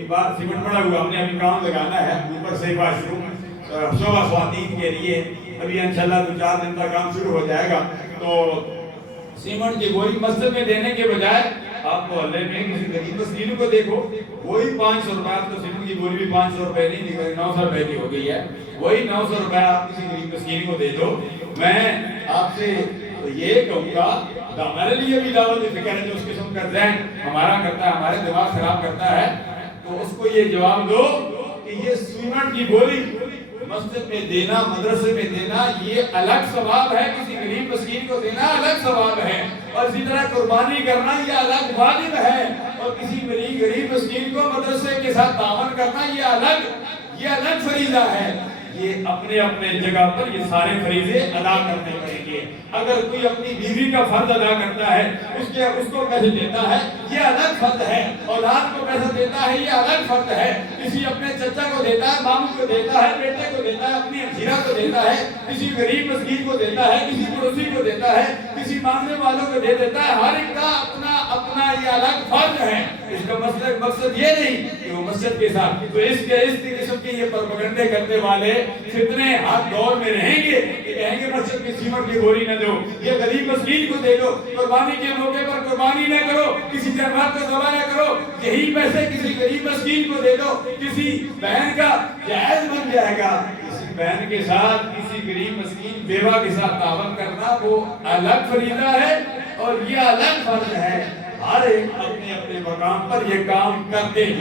کوئی بار سیمنٹ پڑا ہوا، ہم نے ابھی کام لگانا ہے اوپر سے واش روم شعبہ خواتین کے لیے، ابھی انشاءاللہ 2-4 دن کا کام شروع ہو جائے گا. تو سیمنٹ کی گولی مسجد میں دینے کے بجائے آپ کو محلے میں کسی غریب مسکین کو دیکھو، وہی 500 روپے، تو سیمنٹ کی گولی بھی 500 روپے نہیں نکل 900 روپے کی ہو گئی ہے، وہی 900 روپے آپ کسی غریب مسکین کو دے دو. میں آپ سے یہ کہوں گا، ہمارے لیے بھی دعوت فکر ہے جو اس قسم کا ذہن ہمارا کرتا ہے، ہمارے دماغ خراب کرتا ہے، تو اس کو یہ جواب دو کہ یہ سیمنٹ کی گولی مسجد میں دینا، مدرسے میں دینا، یہ الگ ثواب ہے، کسی غریب مسکین کو دینا الگ ثواب ہے، اور اسی طرح قربانی کرنا یہ الگ واجب ہے، اور کسی غریب مسکین کو مدرسے کے ساتھ تعاون کرنا یہ الگ فریضہ ہے. یہ اپنے اپنے جگہ پر یہ سارے فریضے ادا کرنے پڑیں گے. اگر کوئی اپنی بیوی کا فرض ادا کرتا ہے، اس کو پیسے دیتا ہے، یہ الگ فرض ہے. اولاد کو پیسہ دیتا ہے، یہ الگ فرض ہے. کسی اپنے چچا کو دیتا ہے، ماموں کو دیتا ہے، بیٹے کو دیتا ہے، اپنی ہمشیرہ کو دیتا ہے، کسی غریب مسکین کو دیتا ہے، کسی پڑوسی کو دیتا ہے، کسی مانگنے والوں کو دے دیتا ہے. ہر ایک کا اپنا اپنا یہ الگ فرض ہے. اس کا مقصد یہ نہیں کہ وہ مسجد کے ساتھ، تو اس قسم کے یہ پروپیگنڈے کرنے والے فتنے ہر دور میں رہیں گے کہ کہیں گے مسجد کی سیمنٹ کی گولی نہ دو، یہ غریب مسکین کو دے دو، قربانی کے موقع پر قربانی نہ کرو، کسی جانور کو ذبح نہ کرو، یہی پیسے کسی غریب مسکین کو دے دو. کسی بہن کا جائز بن جائے گا. کسی بہن کے ساتھ، کسی غریب مسکین بیوہ کے ساتھ تعاون کرنا وہ الگ فریضہ ہے اور یہ الگ فرض ہے. ہر ایک اپنے اپنے مقام پر یہ کام کرتے جائے.